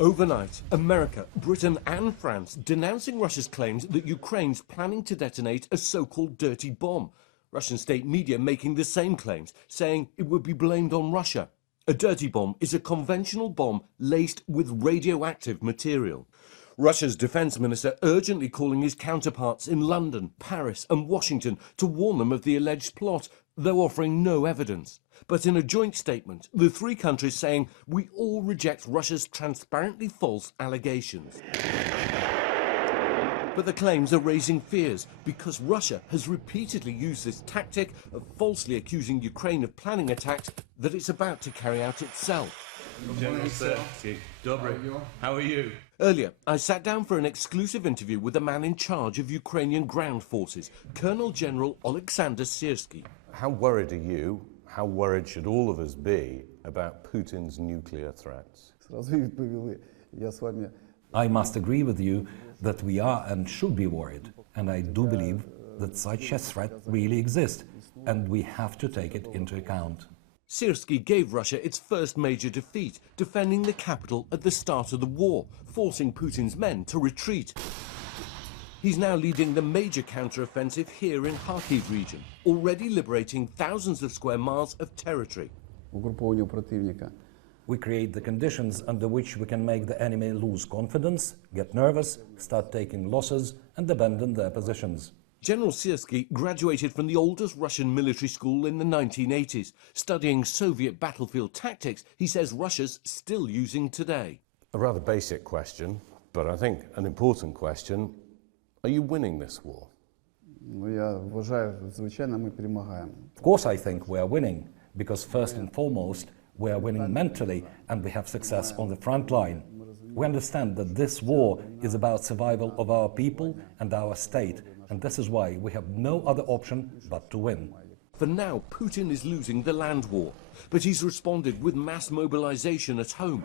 Overnight, America, Britain and France denouncing Russia's claims that Ukraine's planning to detonate a so-called dirty bomb. Russian state media making the same claims, saying it would be blamed on Russia. A dirty bomb is a conventional bomb laced with radioactive material. Russia's defense minister urgently calling his counterparts in London, Paris and Washington to warn them of the alleged plot, though offering no evidence. But in a joint statement, the three countries saying, "We all reject Russia's transparently false allegations." But the claims are raising fears because Russia has repeatedly used this tactic of falsely accusing Ukraine of planning attacks that it's about to carry out itself. General Syrskiy, how are you? Earlier, I sat down for an exclusive interview with the man in charge of Ukrainian ground forces, Colonel General Oleksander Syrskiy. How worried are you? How worried should all of us be about Putin's nuclear threats? I must agree with you that we are and should be worried, and I do believe that such a threat really exists, and we have to take it into account. Syrskiy gave Russia its first major defeat, defending the capital at the start of the war, forcing Putin's men to retreat. He's now leading the major counter-offensive here in Kharkiv region, already liberating thousands of square miles of territory. We create the conditions under which we can make the enemy lose confidence, get nervous, start taking losses and abandon their positions. General Syrskiy graduated from the oldest Russian military school in the 1980s, studying Soviet battlefield tactics he says Russia's still using today. A rather basic question, but I think an important question. Are you winning this war? Of course I think we are winning, because first and foremost, we are winning mentally and we have success on the front line. We understand that this war is about survival of our people and our state, and this is why we have no other option but to win. For now, Putin is losing the land war, but he's responded with mass mobilization at home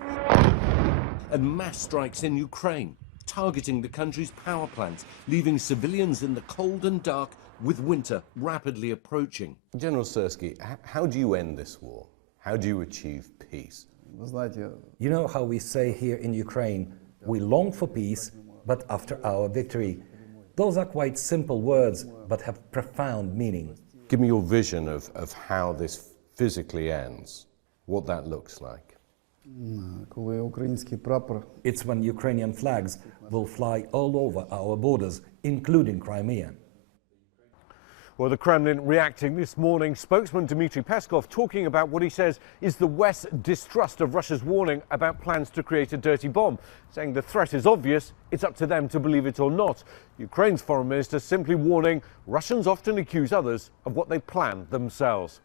and mass strikes in Ukraine, targeting the country's power plants, leaving civilians in the cold and dark with winter rapidly approaching. General Syrskiy, how do you end this war? How do you achieve peace? You know how we say here in Ukraine, we long for peace, but after our victory. Those are quite simple words, but have profound meaning. Give me your vision of how this physically ends, what that looks like. It's when Ukrainian flags will fly all over our borders, including Crimea. Well, the Kremlin reacting this morning. Spokesman Dmitry Peskov talking about what he says is the West's distrust of Russia's warning about plans to create a dirty bomb, saying the threat is obvious, it's up to them to believe it or not. Ukraine's foreign minister simply warning Russians often accuse others of what they plan themselves.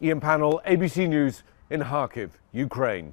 Ian Pannell, ABC News in Kharkiv, Ukraine.